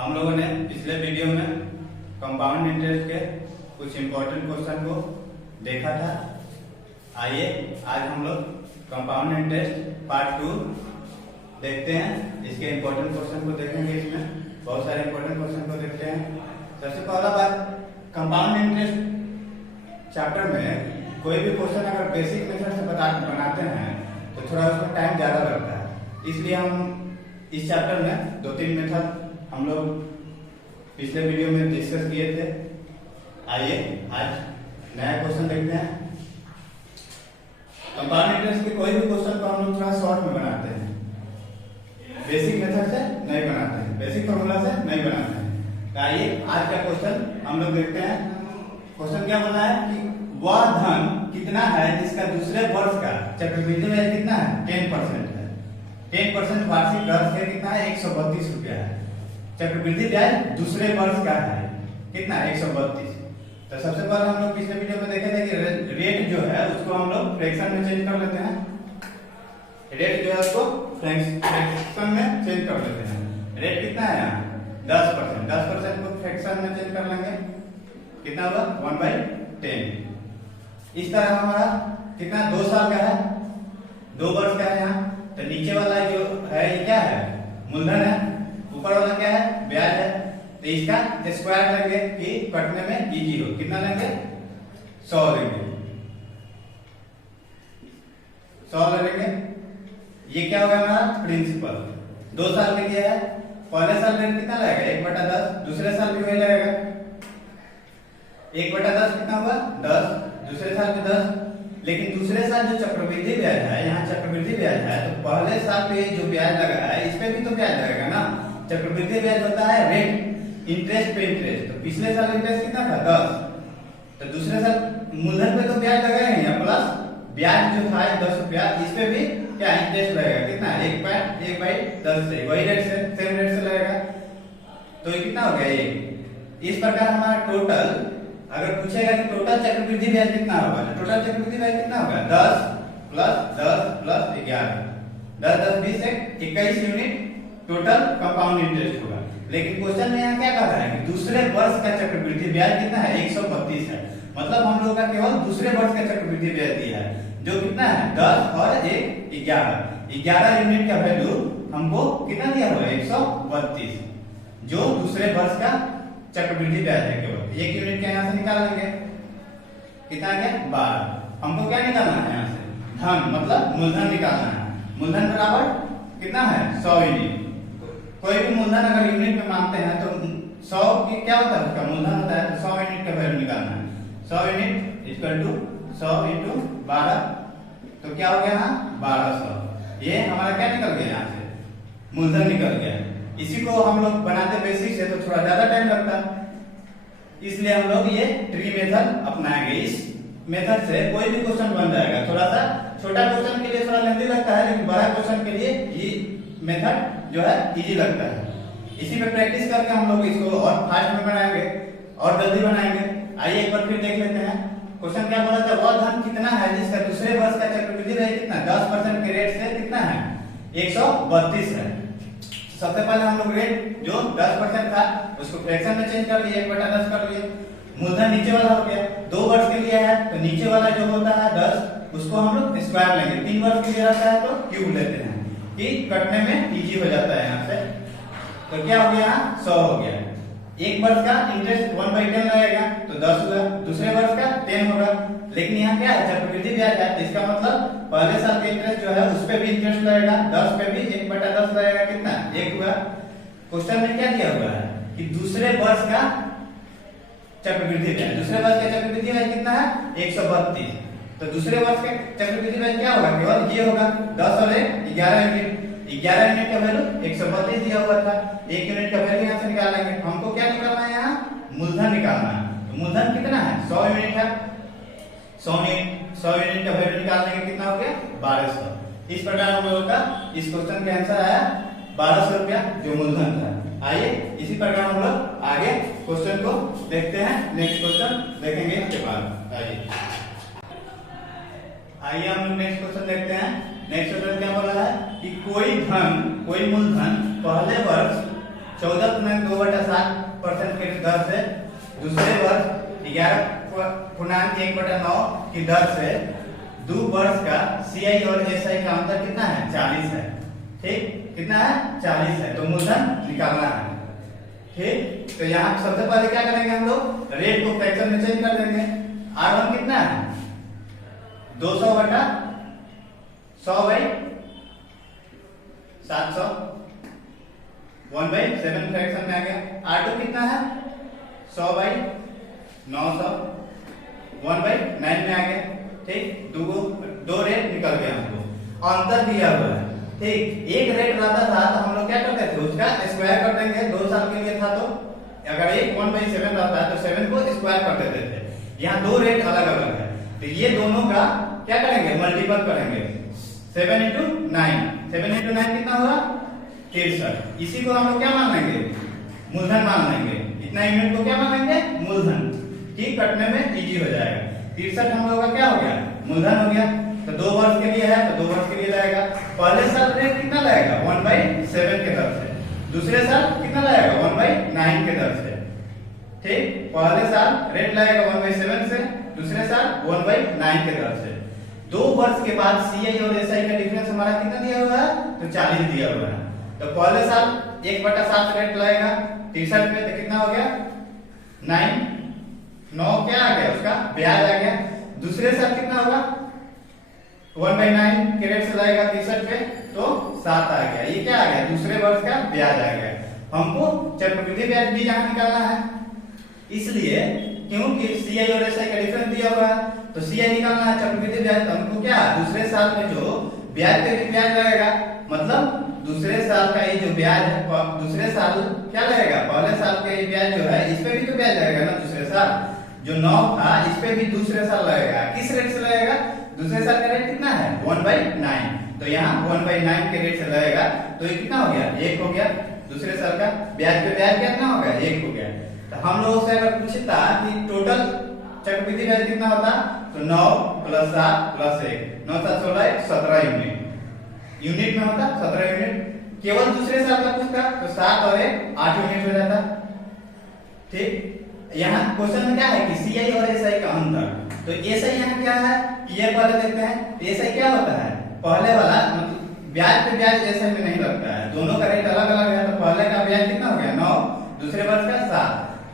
हम लोगों ने पिछले वीडियो में कंपाउंड इंटरेस्ट के कुछ इंपॉर्टेंट क्वेश्चन को देखा था। आइए आज हम लोग कंपाउंड इंटरेस्ट पार्ट 2 देखते हैं। इसके इंपॉर्टेंट क्वेश्चन को देखेंगे। इसमें बहुत सारे इंपॉर्टेंट क्वेश्चन को देखते हैं। सबसे पहला बात, कंपाउंड इंटरेस्ट चैप्टर में कोई भी क्वेश्चन अगर बेसिक मेथड से बनाते हैं तो थोड़ा उसमें टाइम ज्यादा लगता है। इसलिए हम इस चैप्टर में 2-3 मेथड हम लोग पिछले वीडियो में डिस्कस किए थे। आइए आज नया क्वेश्चन देखते हैं। कंपाउंड इंटरेस्ट के कोई भी क्वेश्चन को हम लोग थोड़ा शॉर्ट में बनाते हैं, बेसिक मेथड से नहीं बनाते हैं, बेसिक फॉर्मूला से नहीं बनाते हैं। तो आइए आज का क्वेश्चन हम लोग देखते हैं। क्वेश्चन क्या बोला है कि वह धन कितना है जिसका दूसरे वर्ष का चक्रवृद्धि ब्याज कितना है? 10% है। 10% वार्षिक दर से कितना है? 132 रुपया है। चक्रवृद्धि ब्याज दूसरे वर्ष का है कितना? 132। तो सबसे पहले हम लोग पिछले वीडियो में देखे थे कि रेट जो है उसको हम लोग फ्रैक्शन में चेंज कर लेते हैं। रेट जो है उसको फ्रैक्शन में चेंज कर लेते हैं। रेट कितना है यहाँ? 10%। 10% को फ्रैक्शन में चेंज कर लेंगे, कितना होगा? 1/10। इस तरह हमारा कितना 2 साल का है, 2 वर्ष का है। यहाँ तो नीचे वाला जो है ये क्या है? मूलधन है। ऊपर वाला क्या है? ब्याज है। तो इसका स्क्वायर लेंगे कि कटने में इजी हो। कितना लेंगे? 100 लेंगे। 100 ले लेंगे। ये क्या होगा हमारा? प्रिंसिपल। 2 साल के लिए है। पहले साल रेट कितना लगेगा? 1/10। दूसरे साल भी वही लगेगा। 1/10 कितना होगा? 10। दूसरे साल में 10। लेकिन दूसरे साल जो चक्रवृद्धि ब्याज है, यहाँ चक्रवृद्धि ब्याज है, तो पहले साल पे जो ब्याज लगा है इस पे भी तो ब्याज लगेगा ना। चक्रवृद्धि ब्याज होता है रेट, इंटरेस्ट पे इंटरेस्ट। तो पिछले साल इंटरेस्ट कितना था? 10। तो दूसरे साल मूलधन पे तो ब्याज लगेगा, प्लस ब्याज जो था 10 रुपया, इस पे भी क्या इंटरेस्ट लगेगा? कितना? 1/10 से वही रेट से, सेम रेट से लगेगा। तो ये कितना हो गया? 1। इस प्रकार हमारा टोटल, अगर पूछेगा कि टोटल चक्रवृद्धि ब्याज कितना होगा, तो टोटल चक्रवृद्धि ब्याज कितना होगा? 10 plus 10 plus 11। 10 10 20 21 unit total compound interest होगा। लेकिन क्वेश्चन में यहाँ क्या कह रहा है कि दूसरे वर्ष का चक्रवृद्धि ब्याज कितना है? 132 है। मतलब हम लोग का केवल दूसरे वर्ष का चक्रवृद्धि ब्याज दिया है, जो कितना है? 10 और 1 11। 11 यूनिट का वैल्यू हमको कितना दिया हुआ है? 132, जो दूसरे वर्ष का चक्रवृद्धि ब्याज है। केवल 1 यूनिट का यहाँ से निकाल लेंगे, कितना आ गया? 12। हमको क्या निकालना है यहाँ से? धन, मतलब मूलधन निकालना है। मूलधन बराबर कितना है? 100 यूनिट। कोई भी मूलधन अगर यूनिट में मांगते हैं तो 100 की क्या होता है? उसका मूलधन होता है। तो 100 यूनिट का वैल्यू निकालना है। 100 यूनिट इक्वल टू 100 × 12। तो क्या हो गया यहाँ? 1200। ये हमारा क्या निकल गया? यहाँ से मूलधन निकल गया। इसी को हम लोग बनाते बेसिक से तो थोड़ा ज्यादा टाइम लगता है, इसलिए हम लोग ये ट्री मेथड अपनाएंगे। इस मेथड से कोई भी क्वेश्चन बन जाएगा। थोड़ा सा छोटा क्वेश्चन के लिए थोड़ा लेंथी लगता है, लेकिन बड़ा क्वेश्चन के लिए ये मेथड जो है इजी लगता है। इसी पे प्रैक्टिस करके हम लोग इसको और फास्ट में बनाएंगे और जल्दी बनाएंगे। आइए एक बार फिर देख लेते हैं। क्वेश्चन क्या बोला था? वह धन कितना है जिसका दूसरे वर्ष का चक्रवृद्धि ब्याज कितना? 10% के रेट से कितना है? 132 है। सबसे पहले हम लोग रेट जो 10% था उसको फ्रैक्शन में चेंज कर लिए, 1/10 कर लिए। मूलधन नीचे वाला हो गया। 2 वर्ष के लिए है तो नीचे वाला जो होता है 10, उसको हम लोग स्क्वायर लेंगे। 3 वर्ष के लिए रहता है तो क्यूब लेते हैं कि कटने में इजी हो जाता है यहाँ से। तो क्या हो गया? 100 हो गया। 1 वर्ष का इंटरेस्ट 1/10 लगेगा तो 10 हुआ। दूसरे वर्ष का 10 होगा। लेकिन यहाँ क्या है? चक्रवृद्धि ब्याज है। इसका मतलब पहले साल का इंटरेस्ट जो है उस पे भी इंटरेस्ट लगेगा। 10 पे भी 1/10 लगेगा। कितना? 1 हुआ। क्वेश्चन में क्या दिया हुआ है कि दूसरे वर्ष का चक्रवृद्धि ब्याज, दूसरे वर्ष का चक्रवृद्धि ब्याज कितना है? 132। तो दूसरे वर्ष का चक्रवृद्धि ब्याज क्या होगा? केवल ये होगा 10 और 1 11 यूनिट। 11 यूनिट का वैल्यू 132 दिया हुआ था। 1 यूनिट का वैल्यू यहाँ से निकालेंगे। हमको क्या निकालना है? यहाँ मूलधन निकालना है। तो मूलधन कितना है? 100 यूनिट है। 100 यूनिट का वैल्यू निकाल देंगे, कितना हो गया? 1200। इस प्रकार हम लोगों का इस क्वेश्चन का आंसर आया 1200 रुपया, जो मूलधन था। आइए इसी प्रकार हम लोग आगे क्वेश्चन को देखते हैं। नेक्स्ट क्वेश्चन देखेंगे इसके बाद। आइए हम लोग नेक्स्ट क्वेश्चन देखते हैं। नेक्स्ट क्वेश्चन क्या बोला है कि कोई मूलधन पहले वर्ष 14.2/7% की दर से, दूसरे वर्ष 11.1/9 की दर से दो वर्ष का सीआई और एसआई का अंतर कितना है? 40 है। ठीक, कितना है? 40 है। तो मूलधन निकालना है। ठीक, तो यहाँ सबसे पहले क्या करेंगे हम लोग? रेट को फ्रैक्शन में चेंज कर देंगे। R1 कितना है? 200/100/700 1/7 फ्रैक्शन में आ गया। R2 कितना है? 100/900 1/9 में आ गया। ठीक, दो रेट निकल गया हमको, अंतर दिया हुआ है। ठीक, एक रेट रहता था तो हम लोग क्या करते थे? उसका स्क्वायर कर देंगे। 2 साल के लिए था तो अगर एक 1/7 रहता है तो 7 को स्क्वायर कर देते थे। यहाँ दो रेट अलग अलग है, तो ये दोनों का क्या करेंगे? मल्टीपल करेंगे। 7 × 9, 7 × 9 कितना हुआ? 63। इसी को हम लोग क्या मान लेंगे? मूलधन मान लेंगे। इतना यूनिट को क्या मान लेंगे? मूलधन। ठीक, कटने में इजी हो जाएगा। 63 हम लोग का क्या हो गया? मूलधन हो गया। तो 2 वर्ष के लिए है तो 2 वर्ष के लिए लगेगा। पहले साल रेट कितना लगेगा? 1/7 के दर से। दूसरे साल कितना लगेगा? 1/9 के दर से। ठीक, पहले साल रेट लगेगा 1/7 से, दूसरे साल 1/9 के दर से। 2 वर्ष के बाद सीआई और एसआई का डिफरेंस हमारा कितना दिया हुआ है? तो 40 दिया हुआ है। तो पहले साल 1/7 रेट लगेगा 63 पे, तो कितना हो गया? 9 क्या आ गया? उसका ब्याज आ गया। दूसरे साल कितना होगा? 1/9 के रेट से लगेगा 63 पे, तो 7 आ गया। ये क्या आ गया? दूसरे वर्ष का ब्याज आ गया। हमको चक्रवृद्धि ब्याज भी यहाँ निकालना है, इसलिए क्योंकि सीआई और एसआई का डिफरेंस दिया हुआ है तो सीआई निकालना है। चक्रवृद्धि ब्याज तो हमको क्या? दूसरे साल में जो ब्याज पे भी ब्याज लगेगा, मतलब दूसरे साल का ये जो ब्याज है, दूसरे साल क्या लगेगा? पहले साल का ये ब्याज जो है इस पे भी तो ब्याज लगेगा ना। दूसरे साल जो 9 था इस पे भी दूसरे साल लगेगा। किस रेट से लगेगा? दूसरे साल का रेट कितना है? 1/9। तो यहाँ 1/9 के रेट से लगेगा, तो ये कितना हो गया? 1 हो गया। दूसरे साल का ब्याज पे ब्याज कितना हो गया? 1 हो गया। तो हम लोगों से अगर पूछता कि टोटल चक्रवृद्धि ब्याज कितना होता, तो 9 + 7 + 1, 9 × 7 = 16, 17 यूनिट में होता। 17 यूनिट। केवल दूसरे साल का पूछता तो 7 और 1 8 यूनिट हो जाता। ठीक, यहाँ क्वेश्चन में क्या है कि सीआई और एसआई का अंतर। तो एसआई यहाँ क्या है ये पहले देखते हैं। एसआई क्या होता है? पहले वाला मतलब ब्याज पे ब्याज एसआई में नहीं लगता है, दोनों का रेट अलग अलग है। तो पहले का ब्याज कितना हो गया? 9, दूसरे वर्ष का 7,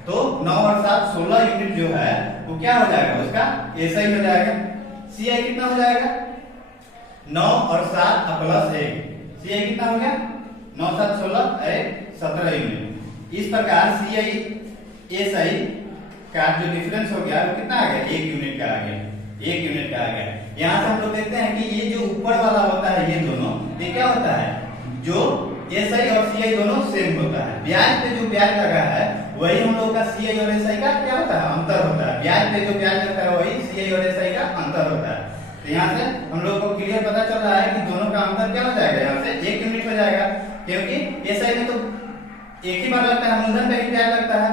तो 9 और 7 16 यूनिट जो है वो क्या हो जाएगा? उसका एसआई हो जाएगा। सीआई कितना हो जाएगा? 9 और 7 + 1, सीआई कितना हो गया? 9 7 16 17 यूनिट। इस प्रकार सीआई एसआई का जो डिफरेंस हो गया वो कितना आ गया? 1 यूनिट का आ गया। 1 यूनिट का आ गया। यहाँ से हम लोग देखते हैं कि ये जो ऊपर वाला होता है ये दोनों, ये क्या होता है? जो एसआई और सीआई दोनों सेम होता है। ब्याज पे जो ब्याज लगा है वही हम लोग का सीआई और एसआई का क्या होता है? अंतर होता है। ब्याज पे जो ब्याज लगता है वही सीआई और एसआई का अंतर होता है। तो यहाँ से हम लोग को क्लियर पता चल रहा है कि दोनों का अंतर क्या हो जाएगा? यहाँ से 1 यूनिट हो जाएगा, क्योंकि एसआई में तो एक ही बार लगता है, मूलधन पे ही ब्याज लगता है,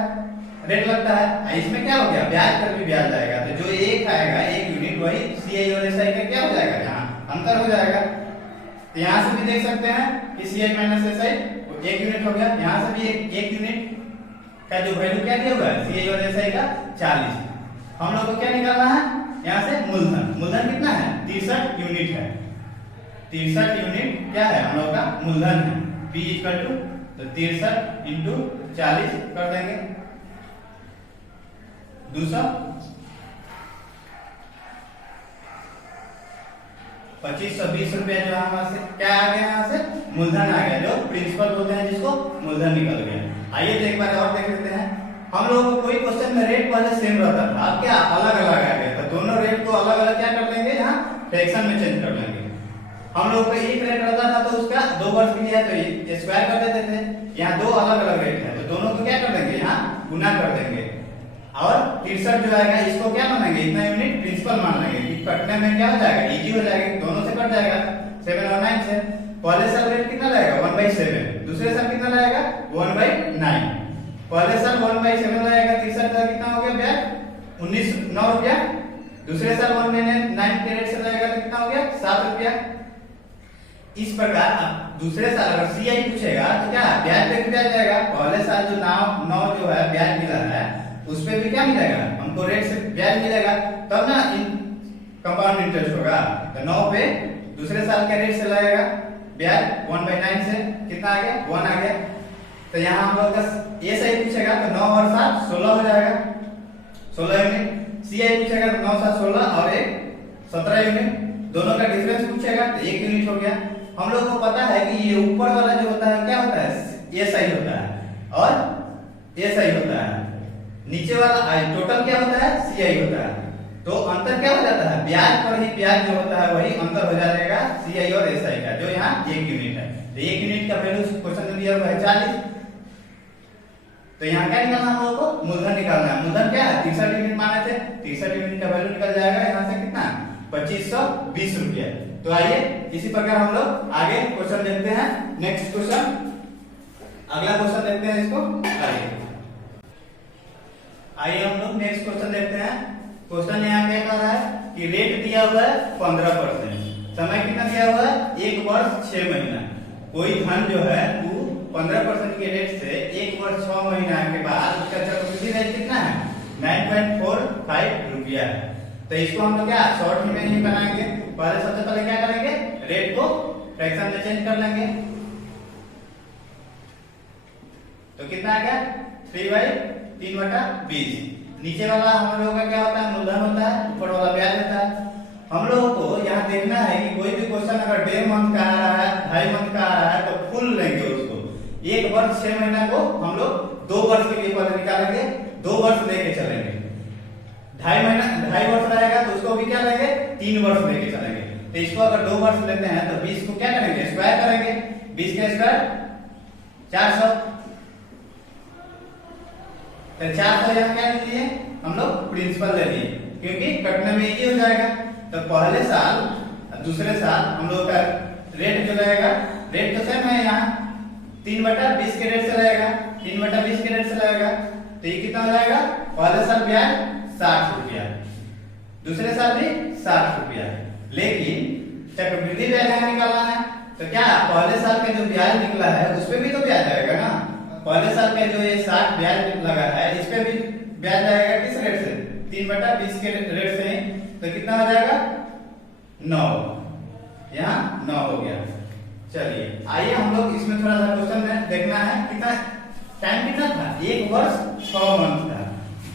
रेट लगता है। इसमें क्या हो गया? ब्याज पर भी ब्याज जाएगा। तो जो 1 आएगा 1 यूनिट, वही सीआई और एसआई का क्या हो जाएगा? यहाँ अंतर हो जाएगा। तो यहाँ से भी देख सकते हैं कि सीआई - एसआई 1 यूनिट हो गया। यहाँ से भी 1 यूनिट का जो वैल्यू क्या दिया हुआ है? सीआई और एसआई का 40। हम लोग को क्या निकालना है? यहाँ से मूलधन। मूलधन कितना है? 63 यूनिट है। 63 यूनिट क्या है? हम लोग का मूलधन है। P = तो 63 × 40 कर देंगे 200, 2520 रुपया जो हमारे से क्या आ गया? यहाँ से मूलधन आ गया, जो प्रिंसिपल बोलते हैं जिसको, मूलधन निकल गया। आइए तो एक बार और देख लेते हैं। हम लोगों को कोई क्वेश्चन में रेट पहले सेम रहता था, अब क्या अलग अलग आ गया। तो दोनों रेट को अलग अलग क्या कर लेंगे? यहाँ फ्रैक्शन में चेंज कर लेंगे। हम लोग को एक रेट रहता था तो उसका 2 वर्ष के लिए है तो स्क्वायर कर देते थे। यहाँ 2 अलग अलग रेट है तो दोनों को क्या कर देंगे? यहाँ गुना कर देंगे। और 63 जो आएगा इसको क्या मानेंगे? इतना यूनिट प्रिंसिपल मान लेंगे कि कटने में क्या हो जाएगा? इजी हो जाएगा, दोनों से कट जाएगा 7 और 9 से। पहले साल रेट कितना लगेगा? 1/7। दूसरे साल कितना लगेगा? 1/9। पहले साल 1/7 लगेगा, 63 का कितना हो गया ब्याज? 1909 रुपया। दूसरे साल 1/9 के रेट से लगेगा तो कितना हो गया? 7 रुपया। इस प्रकार दूसरे साल अगर CI पूछेगा तो क्या ब्याज पे भी ब्याज जाएगा। पहले साल जो 9 जो है ब्याज मिला है उस पे भी क्या मिलेगा, हमको रेट से ब्याज मिलेगा, तब ना कंपाउंड इंटरेस्ट होगा। तो 9 पे दूसरे साल के रेट से लगेगा ब्याज 1/9 से कितना आ गया 1 आ गया। तो यहाँ हम लोग का ये सही पूछेगा तो 9 और 7 16 हो जाएगा 16 यूनिट। CI पूछेगा तो 9 7 16 और 1 17 यूनिट। दोनों का डिफरेंस पूछेगा तो 1 यूनिट हो गया। हम लोग को पता है कि ये ऊपर वाला जो होता है क्या होता है, ये सही होता है और ये सही होता है। नीचे वाला टोटल क्या होता है, CI होता है। तो अंतर क्या हो जाता है, ब्याज पर ही ब्याज जो होता है वही अंतर हो जाएगा CI और SI का, जो यहाँ 1 यूनिट है। तो 1 यूनिट का वैल्यू क्वेश्चन में दिया हुआ है 40। तो यहाँ क्या निकालना हम लोग को, मूलधन निकालना है। मूलधन क्या है 63 यूनिट माने थे, 63 यूनिट का वैल्यू निकल जाएगा यहाँ से कितना 2520 रुपया। तो आइए इसी प्रकार हम लोग आगे क्वेश्चन देखते हैं। नेक्स्ट क्वेश्चन, अगला क्वेश्चन देखते हैं इसको। आइए हम लोग नेक्स्ट क्वेश्चन देखते हैं। क्वेश्चन यहाँ क्या कह रहा है कि रेट दिया हुआ है 15%, समय कितना दिया हुआ है 1 वर्ष 6 महीना। कोई धन जो है वो 15% के रेट से 1 वर्ष 6 महीना के बाद उसका चक्रवृद्धि रेट कितना है 9.45 रुपया है। तो इसको हम लोग क्या शॉर्ट में ही बनाएंगे। पहले सबसे पहले क्या करेंगे, रेट को फ्रैक्शन में चेंज कर लेंगे। तो कितना आ गया 3/3/20। नीचे वाला हम लोगों का क्या होता है, मूलधन होता है, ऊपर वाला ब्याज होता है। हम लोगों को यहाँ देखना है कि कोई भी क्वेश्चन अगर 1.5 मंथ का आ रहा है 2.5 मंथ का आ रहा है तो फुल लेंगे उसको। 1 वर्ष 6 महीना को हम लोग 2 वर्ष के लिए पहले निकालेंगे, 2 वर्ष लेके चलेंगे। 2.5 वर्ष रहेगा तो उसको भी क्या लेंगे 3 वर्ष लेके चलेंगे। तो इसको अगर 2 वर्ष लेते हैं तो 20 को क्या करेंगे स्क्वायर करेंगे, 20 का स्क्वायर 400। तो 400 यहाँ क्या ले लिए हम लोग प्रिंसिपल ले लिए, क्योंकि कटने में इजी हो जाएगा। तो पहले साल दूसरे साल हम लोग का रेट जो लगेगा, रेट तो सेम है यहाँ 3/20 के रेट से लगेगा, 3/20 के रेट से लगेगा। तो ये कितना हो जाएगा, पहले साल ब्याज 60 रुपया, दूसरे साल भी 60 रुपया। लेकिन चक्रवृद्धि ब्याज यहाँ निकालना है तो क्या पहले साल का जो ब्याज निकला है उस पे भी तो ब्याज आएगा ना। पहले साल का जो ये 60 ब्याज लगा है इस पे भी ब्याज आएगा किस रेट से 3/20 के रेट से। तो कितना हो जाएगा 9, यहाँ 9 हो गया। चलिए आइए हम लोग इसमें थोड़ा सा क्वेश्चन में देखना है कितना टाइम कितना था, 1 वर्ष 6 मंथ था,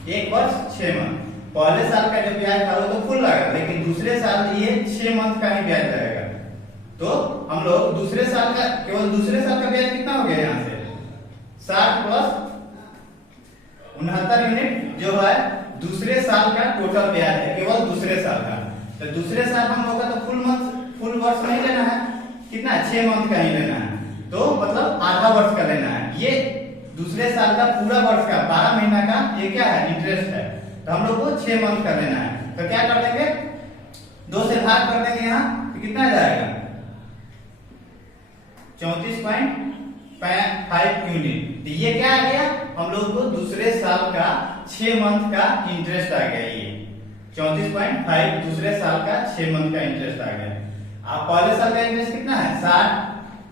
1 वर्ष 6 मंथ। पहले साल का जो ब्याज था वो तो फुल लगा, लेकिन दूसरे साल ये 6 मंथ का ही ब्याज लगेगा। तो हम लोग दूसरे साल का केवल दूसरे साल का ब्याज कितना हो गया यहाँ से 60 प्लस 69 यूनिट जो है दूसरे साल का टोटल ब्याज है, केवल दूसरे साल का। तो दूसरे साल हम लोग का तो फुल वर्ष नहीं लेना है, कितना 6 मंथ का ही लेना है। तो मतलब आधा वर्ष का लेना है। ये दूसरे साल का पूरा वर्ष का 12 महीना का ये क्या है इंटरेस्ट है। तो हम लोग को 6 मंथ का लेना है। तो क्या कर देंगे 2 से भाग कर देंगे यहाँ, तो कितना जाएगा 34.5 यूनिट। तो ये क्या आ गया हम लोग को दूसरे साल का 6 मंथ का इंटरेस्ट आ गया। ये 34.5 दूसरे साल का 6 मंथ का इंटरेस्ट आ गया। आप पहले साल का इंटरेस्ट कितना है 60।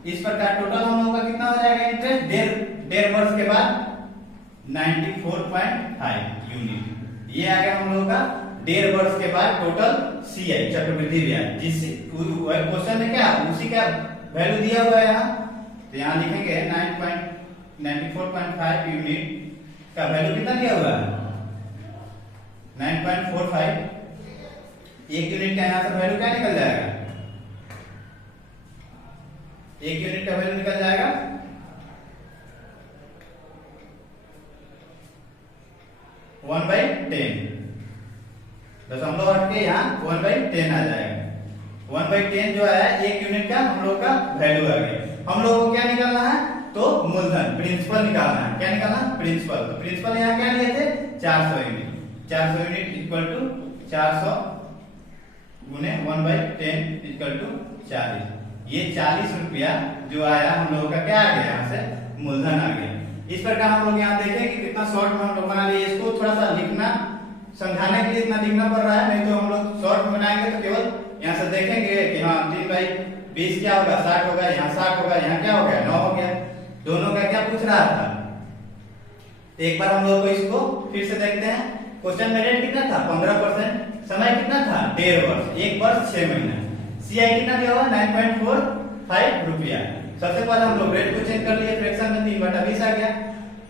इस प्रकार टोटल हम लोग का कितना हो जाएगा इंटरेस्ट डेढ़ वर्ष के बाद 94.5 यूनिट। ये आ गया हम लोग का डेढ़ वर्ष के बाद टोटल CI चक्रवृद्धि ब्याज। जिस क्वेश्चन में क्या उसी का वैल्यू दिया हुआ है यहाँ। तो यहाँ लिखेंगे 94.5 यूनिट का वैल्यू कितना दिया हुआ है 9.45। 1 यूनिट का यहाँ से वैल्यू क्या निकल जाएगा, 1 यूनिट का वैल्यू निकल जाएगा 1/10। दशमलव हट के यहाँ 1/10 आ जाएगा। 1/10 जो है 1 यूनिट का हम लोग का वैल्यू आ गया। हम लोग को क्या निकालना है तो मूलधन प्रिंसिपल निकालना है। क्या निकालना प्रिंसिपल। तो प्रिंसिपल यहाँ क्या लिए थे 400 यूनिट। 400 यूनिट इक्वल टू 400 गुने 1/10 इक्वल टू 40। ये 40 रुपया जो आया हम लोगों का क्या आ गया यहाँ से मूलधन आ गया। इस प्रकार हम लोग यहाँ देखें कि कितना शॉर्ट में हम लोग बना लिए। इसको थोड़ा सा लिखना समझाने के लिए इतना लिखना पड़ रहा है, नहीं तो हम लोग शॉर्ट में बनाएंगे तो केवल यहाँ से देखेंगे कि हाँ 3/20 20 क्या होगा 60 होगा, यहाँ 60 होगा, यहाँ क्या हो गया 9 हो गया। दोनों का क्या पूछ रहा था, एक बार हम लोग को इसको फिर से देखते हैं। क्वेश्चन में रेट कितना था 15%, समय कितना था 1.5 वर्ष, 1 वर्ष 6 महीना। सीआई कितना दिया हुआ 9.45 रुपया। सबसे पहले हम लोग रेट को चेंज कर लिए, फ्रैक्शन में 3/20 आ गया।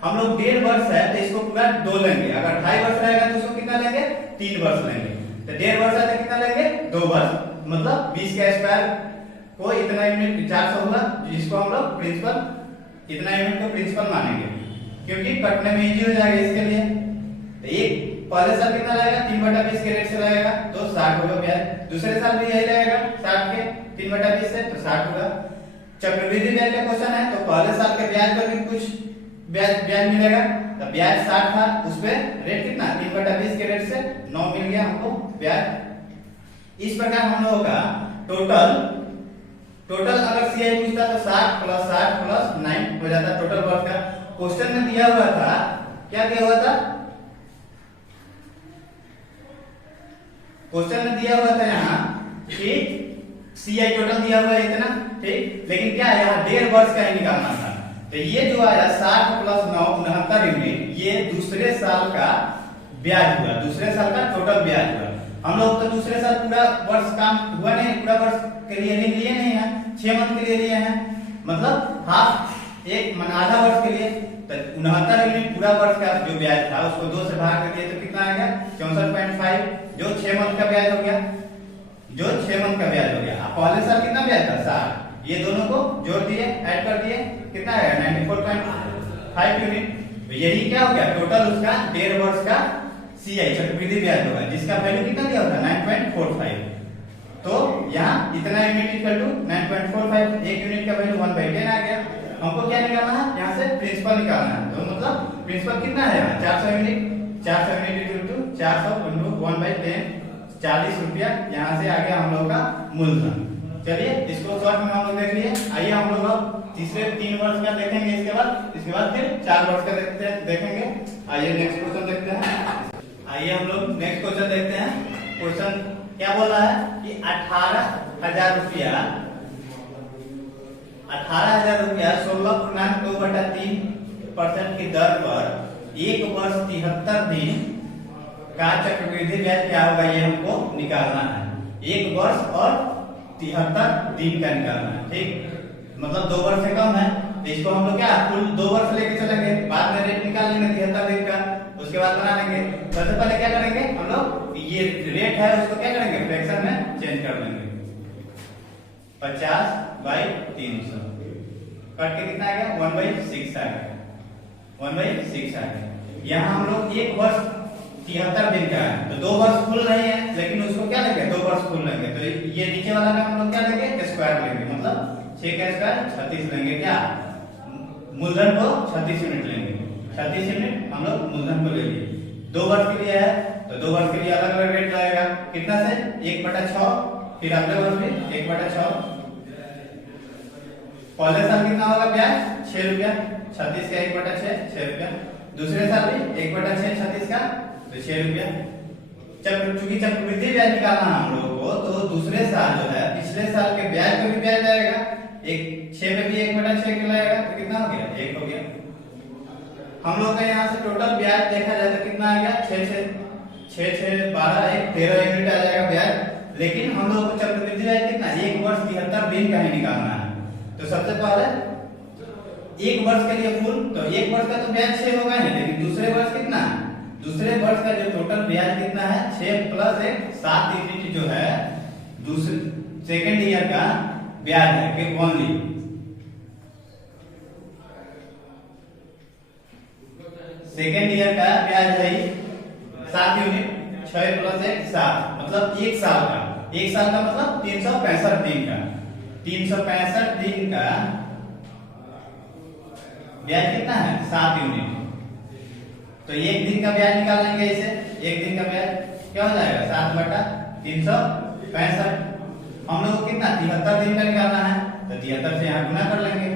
हम लोग 1.5 वर्ष है तो इसको पूरा 2 लेंगे, अगर 2.5 वर्ष रहेगा तो इसको कितना लेंगे 3 वर्ष लेंगे। तो 1.5 वर्ष है तो कितना लेंगे 2 वर्ष, मतलब 20 का स्क्वायर को इतना यूनिट 400 होगा, जिसको हम लोग प्रिंसिपल इतना यूनिट को प्रिंसिपल मानेंगे क्योंकि कटने में इजी हो जाएगा इसके लिए। तो एक पहले साल कितना लगेगा 3/20 के रेट से लगेगा तो 60 होगा ब्याज। दूसरे साल भी यही लगेगा 60 के 3/20 से तो 60 होगा। चक्रवृद्धि ब्याज का क्वेश्चन है तो पहले साल के ब्याज पर भी कुछ ब्याज मिलेगा। तो ब्याज 60 था, उस पे रेट कितना 3/20 के रेट से 9 मिल गया हमको ब्याज। इस प्रकार हम लोगों का टोटल अगर सीआई पूछता तो 60 + 60 + 9 हो जाता टोटल वर्ष का। क्वेश्चन में दिया हुआ था, क्या दिया हुआ था, क्वेश्चन में दिया हुआ था यहाँ कि सीआई टोटल दिया हुआ है इतना, ठीक, लेकिन क्या है यहाँ 1.5 वर्ष का ही निकालना था। तो ये जो आया 60 + 9 69 यूनिट, ये दूसरे साल का ब्याज हुआ, दूसरे साल का टोटल ब्याज हुआ। हम लोग तो दूसरे साल पूरा वर्ष काम हुआ नहीं, पूरा वर्ष के लिए नहीं लिए नहीं है, 6 मंथ के लिए लिए हैं, मतलब हाफ एक आधा वर्ष के लिए। तो 69 यूनिट पूरा वर्ष का जो ब्याज था उसको 2 से भाग कर दिए तो कितना आ गया 64.5, जो 6 मंथ का ब्याज हो गया, जो 6 मंथ का ब्याज हो गया। अब पहले साल कितना ब्याज था 60, ये दोनों को जोड़ दिए, ऐड कर दिए, कितना आया 94.5 यूनिट। तो यही क्या हो गया टोटल उसका 1.5 वर्ष का सीआई चक्रवृद्धि ब्याज होगा, जिसका वैल्यू कितना दिया होता 9.45। तो यहाँ इतना यूनिट इक्वल टू 9.45, एक यूनिट का वैल्यू 1/10 आ गया। हमको क्या निकालना है यहाँ से प्रिंसिपल निकालना है। तो मतलब प्रिंसिपल कितना है यहाँ 400 यूनिट, 400 यूनिट इक्वल टू 400 × 1/10 40 रुपया। यहाँ से आ गया हम लोग का मूलधन। चलिए इसको शॉर्ट में हम लोग देख लिए। आइए हम लोग तीसरे 3 वर्ष का देखेंगे, इसके बाद फिर 4 वर्ष का देखेंगे। आइए नेक्स्ट क्वेश्चन देखते हैं। आइए हम लोग नेक्स्ट क्वेश्चन देखते हैं। क्वेश्चन क्या बोल रहा है कि 18,000 रुपया 16.2/3% की दर पर 1 वर्ष 73 दिन का चक्रवृद्धि ब्याज क्या होगा, ये हमको निकालना है। 1 वर्ष और 73 दिन का निकालना है, ठीक, मतलब 2 वर्ष से कम है तो इसको हम लोग क्या कुल 2 वर्ष लेके चलेंगे, बाद में रेट निकाल लेंगे 73 दिन का, उसके बाद बना लेंगे। सबसे पहले क्या करेंगे हम लोग, ये रेट है उसको क्या करेंगे फ्रैक्शन में चेंज कर लेंगे। 50/300 कट के कितना आ गया 1/6 आ गया, 1/6 आ गया। यहाँ हम लोग 1 वर्ष 73 दिन का है तो 2 वर्ष फुल नहीं है, लेकिन उसको क्या लेंगे 2 वर्ष फुल लेंगे। तो ये नीचे वाला का हम लोग क्या लेंगे स्क्वायर लेंगे, मतलब 6 का स्क्वायर 36 लेंगे। क्या मूलधन को 36 यूनिट लेंगे, 36 यूनिट हम लोग मूलधन को ले लिए। 2 वर्ष के लिए है तो 2 वर्ष के लिए अलग अलग रेट लगेगा, कितना से 1/6, फिर अगले वर्ष भी 1/6। पहले साल कितना होगा ब्याज 6 रुपया, 36 का 1/6 6 रुपया। दूसरे साल भी 1/6 36 का तो 6 रुपया। चूंकि चक्रवृद्धि ब्याज निकालना है हम लोगों को, तो दूसरे साल जो है पिछले साल के ब्याज पे भी ब्याज लगेगा, 6 पे भी 1/6 के लगेगा तो कितना हो गया 1 हो गया। हम लोग का यहाँ से टोटल ब्याज देखा जाए तो कितना आ गया 6 12 1 13 यूनिट आ जाएगा ब्याज। लेकिन हम लोग को चक्रवृद्धि ब्याज कितना 1 वर्ष 73 दिन का ही निकालना है। तो सबसे पहले 1 वर्ष के लिए फुल, तो 1 वर्ष का तो ब्याज 6 होगा ही, लेकिन दूसरे वर्ष कितना, दूसरे वर्ष का जो टोटल ब्याज कितना है 6 + 1 7 यूनिट जो है दूसरे सेकेंड ईयर का ब्याज है कि ओनली। सेकेंड ईयर का ब्याज है 7 यूनिट, 6 + 1 7, मतलब 1 साल का, 1 साल का मतलब 365 दिन का, 365 दिन का ब्याज कितना है 7 यूनिट। तो 1 दिन का ब्याज निकाल लेंगे इसे, 1 दिन का ब्याज क्या हो जाएगा 7/365। हम लोग को कितना 73 दिन का निकालना है तो 73 से यहाँ गुना कर लेंगे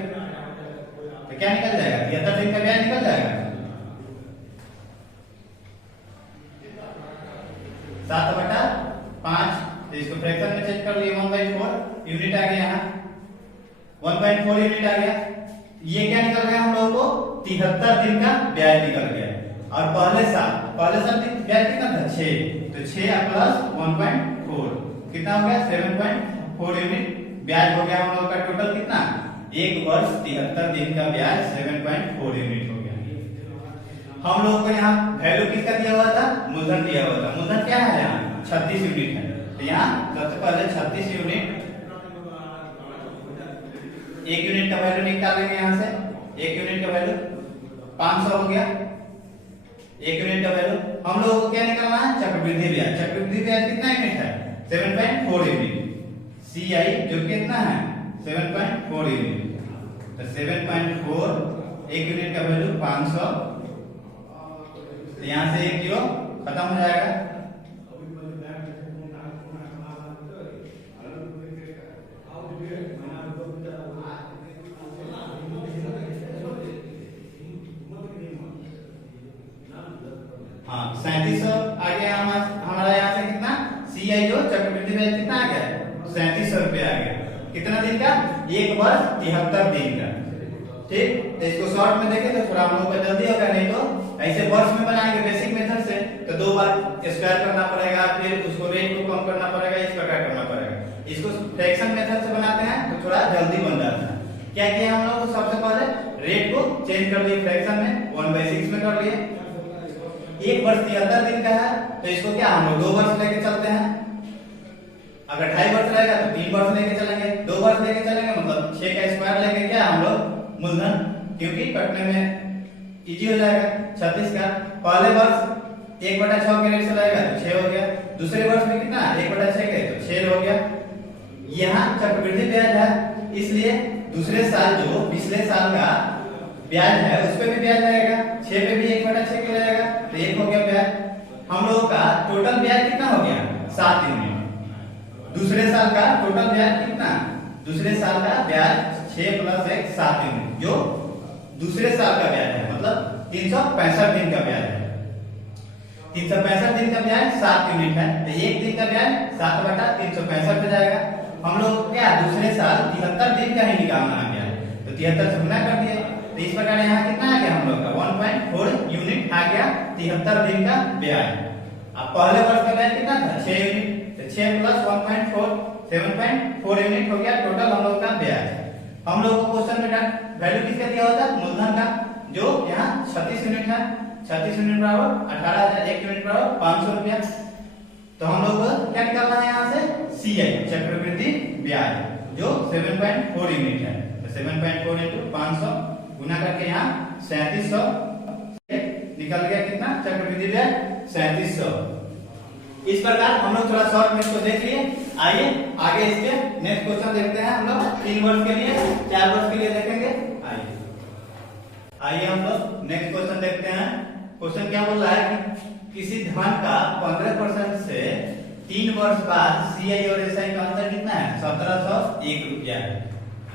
तो क्या निकल जाएगा 73 दिन का ब्याज निकल जाएगा 7/5। तो इसको फ्रैक्शन में चेंज कर लिए 1/4 यूनिट आ गया यहाँ। 1.4 यूनिट आ गया। ये क्या निकल गया हम लोगों को 73 दिन का ब्याज निकल गया। और पहले साल ब्याज कितना था 6, तो 6 प्लस 1.4 कितना हो गया 7.4 यूनिट ब्याज हो गया हम लोग का। टोटल कितना, एक वर्ष 73 दिन का ब्याज 7.4 यूनिट हो गया। हम लोग को यहाँ वैल्यू किसका दिया हुआ था, मूलधन दिया हुआ था। मूलधन क्या है यहाँ 36 यूनिट है, तो यहाँ सबसे पहले 36 यूनिट, 1 यूनिट का वैल्यू निकालेंगे यहाँ से। 1 यूनिट का वैल्यू 500 हो गया। 1 यूनिट का वैल्यू हम लोगों को क्या निकालना है, चक्रवृद्धि ब्याज। चक्रवृद्धि ब्याज कितना यूनिट है 7.4 यूनिट। CI जो कितना है 7.4 यूनिट, तो 7.4 1 यूनिट का वैल्यू 500, तो यहाँ से 1 जीरो खत्म हो जाएगा। हाँ 3700 आ गया हमारा यहाँ से कितना CI जो चक्रवृद्धि ब्याज कितना आ गया 3700 रुपया आ गया। कितना दिन का, एक वर्ष 73 दिन का। ठीक, तो इसको शॉर्ट में देखें तो थोड़ा हम लोग को जल्दी होगा, नहीं तो ऐसे वर्ष में बनाएंगे बेसिक मेथड से तो 2 बार स्क्वायर करना पड़ेगा, फिर उसको रेट को कम करना पड़ेगा, इस प्रकार करना पड़ेगा। इसको फ्रैक्शन मेथड से बनाते हैं तो थोड़ा जल्दी बन जाता है। क्या किया हम लोग, सबसे पहले रेट को चेंज कर लिए, फ्रैक्शन में 1/6 में कर लिए। एक वर्ष 73 दिन का है, तो इसको क्या हम लोग 2 वर्ष लेके चलते हैं। अगर 2.5 वर्ष रहेगा तो 3 वर्ष लेके चलेंगे, 2 वर्ष लेके चलेंगे मतलब 6 का स्क्वायर लेंगे क्या हम लोग मूलधन, क्योंकि कटने में इजी हो जाएगा। 36 का पहले वर्ष 1/6 के रेट से लगेगा तो 6 हो गया। दूसरे वर्ष में कितना 1/6 के तो 6 हो गया। यहाँ चक्रवृद्धि ब्याज है, इसलिए दूसरे साल जो पिछले साल का ब्याज है उस पे भी ब्याज लगेगा, 6 पे भी 1/6 के लगेगा, तो 1 हो गया ब्याज। हम लोगों का टोटल ब्याज कितना हो गया 7 यूनिट। दूसरे साल का टोटल ब्याज कितना, दूसरे साल का ब्याज 6 + 1 7 यूनिट, जो दूसरे साल का ब्याज है, मतलब 365 दिन का ब्याज है। 365 दिन का ब्याज 7 यूनिट है, तो एक दिन का ब्याज 7/365 हो जाएगा। हम लोग क्या दूसरे साल 73 दिन का ही निकालना है ब्याज, तो 73 से गुना कर दिए, तो इस प्रकार यहाँ कितना आ गया हम लोग का 1.4 यूनिट आ गया 73 दिन का ब्याज। अब पहले वर्ष का ब्याज कितना था 6 यूनिट, तो 6 + 1.4 7.4 यूनिट हो गया टोटल हम लोग का ब्याज। हम लोग को क्वेश्चन में वैल्यू किसका दिया होता है मूलधन का, जो यहाँ 36 यूनिट है। 36 यूनिट बराबर 18,000, 1 यूनिट बराबर 500 रुपया। तो हम लोग को क्या निकालना है यहाँ से CI चक्रवृद्धि ब्याज, जो 7.4 यूनिट है, तो 7.4 × 500 गुना करके यहाँ 3700 निकल गया। कितना चक्रवृद्धि ब्याज 3700। इस प्रकार हम लोग थोड़ा शॉर्ट में इसको देख लिए। आइए आगे इसके नेक्स्ट क्वेश्चन देखते हैं। हम लोग 3 वर्ष के लिए 4 वर्ष के लिए देखेंगे। आइए हम लोग नेक्स्ट क्वेश्चन देखते हैं। क्वेश्चन क्या बोल रहा है कि किसी धन का 15% से 3 वर्ष बाद CI और SI का अंतर कितना है 1701 रुपया है।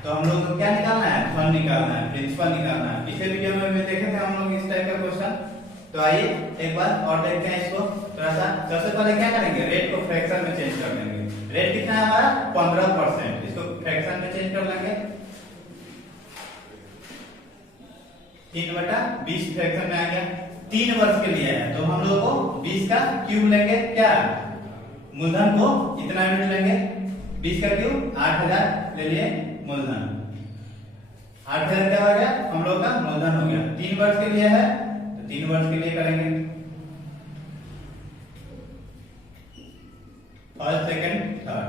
तो हम लोग को क्या निकालना है, फंड निकालना है, प्रिंसिपल निकालना है। पिछले वीडियो में देखे थे हम लोग इस टाइप का क्वेश्चन। तो आइए एक बार और देखते हैं इसको थोड़ा सा। सबसे पहले क्या करेंगे, रेट को फ्रैक्शन में चेंज कर देंगे। रेट कितना है हमारा 15%, इसको फ्रैक्शन में चेंज कर लेंगे। 3/20 फ्रैक्शन में आ गया। 3 वर्ष के लिए है, तो हम लोग को 20 का क्यूब लेंगे, क्या मूलधन को इतना यूनिट लेंगे। 20 का क्यूब 8000 ले लिए मूलधन। 8000 क्या हो गया हम लोग का मूलधन हो गया। 3 वर्ष के लिए है, तो 3 वर्ष के लिए करेंगे फर्स्ट सेकंड थर्ड।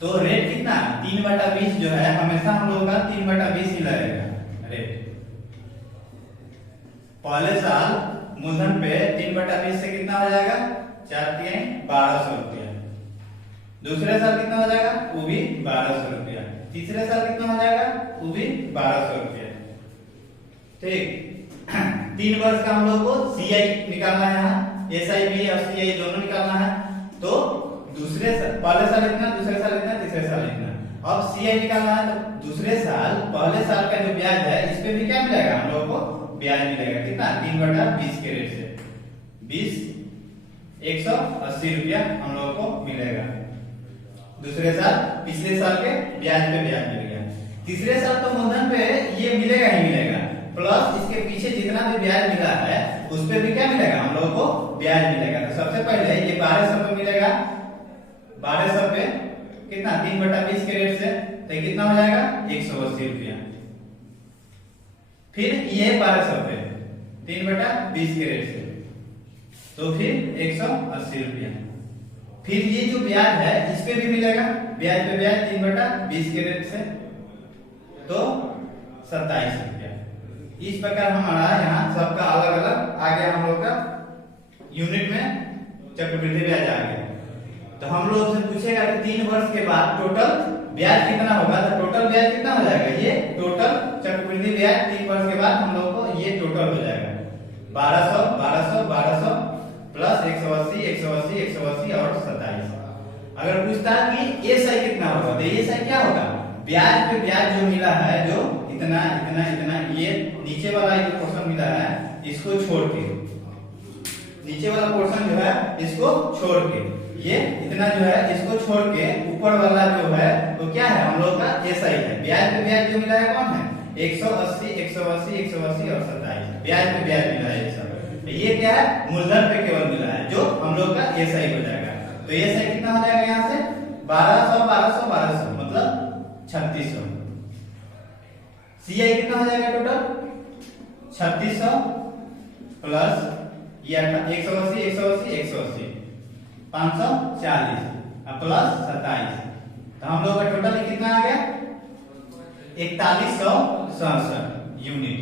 तो रेट कितना 3/20 जो है हमेशा हम लोगों का 3/20 ही लगेगा रेट। पहले साल मूलधन पे 3/20 से कितना हो जाएगा 4 × 3 1200 रुपया। दूसरे साल कितना हो जाएगा वो भी 1200 रुपया। तीसरे साल कितना हो जाएगा वो भी 1200 रुपया। ठीक 3 वर्ष का हम लोग को CI निकालना है, यहाँ SI भी और CI दोनों निकालना है। तो दूसरे साल पहले साल इतना, दूसरे साल इतना, तीसरे साल इतना। अब CI निकालना है, तो दूसरे साल पहले साल का जो ब्याज है इस पे भी क्या मिलेगा हम लोगों को ब्याज मिलेगा। कितना 3/20 के रेट से 20 180 रुपया हम लोगों को मिलेगा। दूसरे साल पिछले साल के ब्याज पे ब्याज मिल गया। तीसरे साल तो मूलधन पे ये मिलेगा ही मिलेगा, प्लस इसके पीछे जितना भी ब्याज मिला है उस पे भी क्या मिलेगा, हम लोग को ब्याज मिलेगा। तो सबसे पहले ये 1200 पे मिलेगा, 1200 पे कितना 3/20 के रेट से, तो कितना हो जाएगा 180 रुपया। फिर ये 1200 पे 3/20 के रेट से, तो फिर 180 रुपया। फिर ये जो ब्याज है इस पे भी मिलेगा, ब्याज पे ब्याज 3/20 के रेट से, तो 27 रुपया। इस प्रकार हमारा यहाँ सबका अलग अलग आ गया, हम लोग का यूनिट में चक्रवृद्धि ब्याज आ गया। तो हम लोग से पूछेगा कि 3 वर्ष के बाद टोटल ब्याज कितना होगा, तो टोटल ब्याज कितना हो जाएगा, ये टोटल चक्रवृद्धि ब्याज 3 वर्ष के बाद हम लोग को ये टोटल हो जाएगा 1200 1200 1200 प्लस 180 180 180 और 27। अगर पूछता कि एसआई कितना होगा, तो एसआई क्या होगा, ब्याज पे ब्याज जो मिला है, जो इतना इतना इतना, ये नीचे वाला जो पोर्शन मिला है इसको छोड़ के, नीचे वाला पोर्शन जो है इसको छोड़ के, ये इतना जो है इसको छोड़ के ऊपर वाला जो है तो क्या है, हम लोग का एसआई है। ब्याज पे ब्याज जो मिला है कौन है, 180 180 180 और 27 ब्याज पे ब्याज मिला है ये सब। तो ये क्या है, मूलधन पे केवल मिला है, जो हम लोग का एसआई हो जाएगा। तो एसआई कितना हो जाएगा, यहाँ से 1200 1200 1200 मतलब 3600। सीआई कितना हो जाएगा टोटल 3600 प्लस ये 180 180 180 540 प्लस 27। तो हम लोग का टोटल कितना आ गया 4167 यूनिट,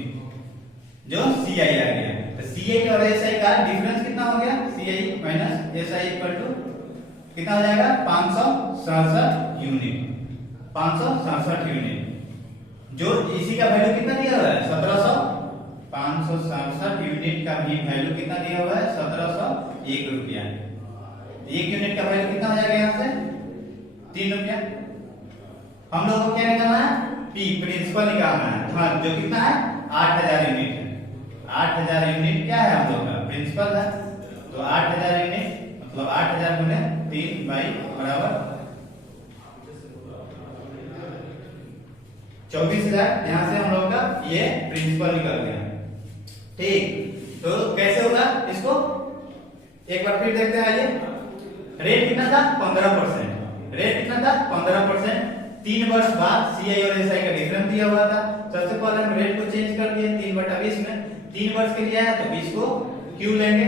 जो सीआई आ गया। तो सीआई और एसआई का डिफरेंस कितना हो गया, CI minus SI equal to कितना हो जाएगा 567 यूनिट, 567 यूनिट। जो इसी का वैल्यू कितना दिया हुआ है 1700, 567 यूनिट का भी वैल्यू कितना दिया हुआ है 1701 रुपया। एक यूनिट का वैल्यू कितना हो जाएगा यहाँ से 3 रुपया। हम लोग को क्या निकालना है, पी प्रिंसिपल निकालना है, धन, जो कितना है 8000 यूनिट है। 8000 यूनिट क्या है हम लोग का प्रिंसिपल है, तो 8000 यूनिट मतलब 8000 गुने 3 बराबर 24,000। यहाँ से हम लोग का ये प्रिंसिपल निकल गया। ठीक, तो कैसे होगा इसको एक बार फिर देखते हैं। आइए, रेट कितना था 15%, रेट कितना था 15%। 3 वर्ष बाद सीआई और एसआई का डिफरेंस दिया हुआ था। सबसे पहले हम रेट को चेंज कर दिए 3/20 में, 3 वर्ष के लिए है तो 20 को क्यूब लेंगे,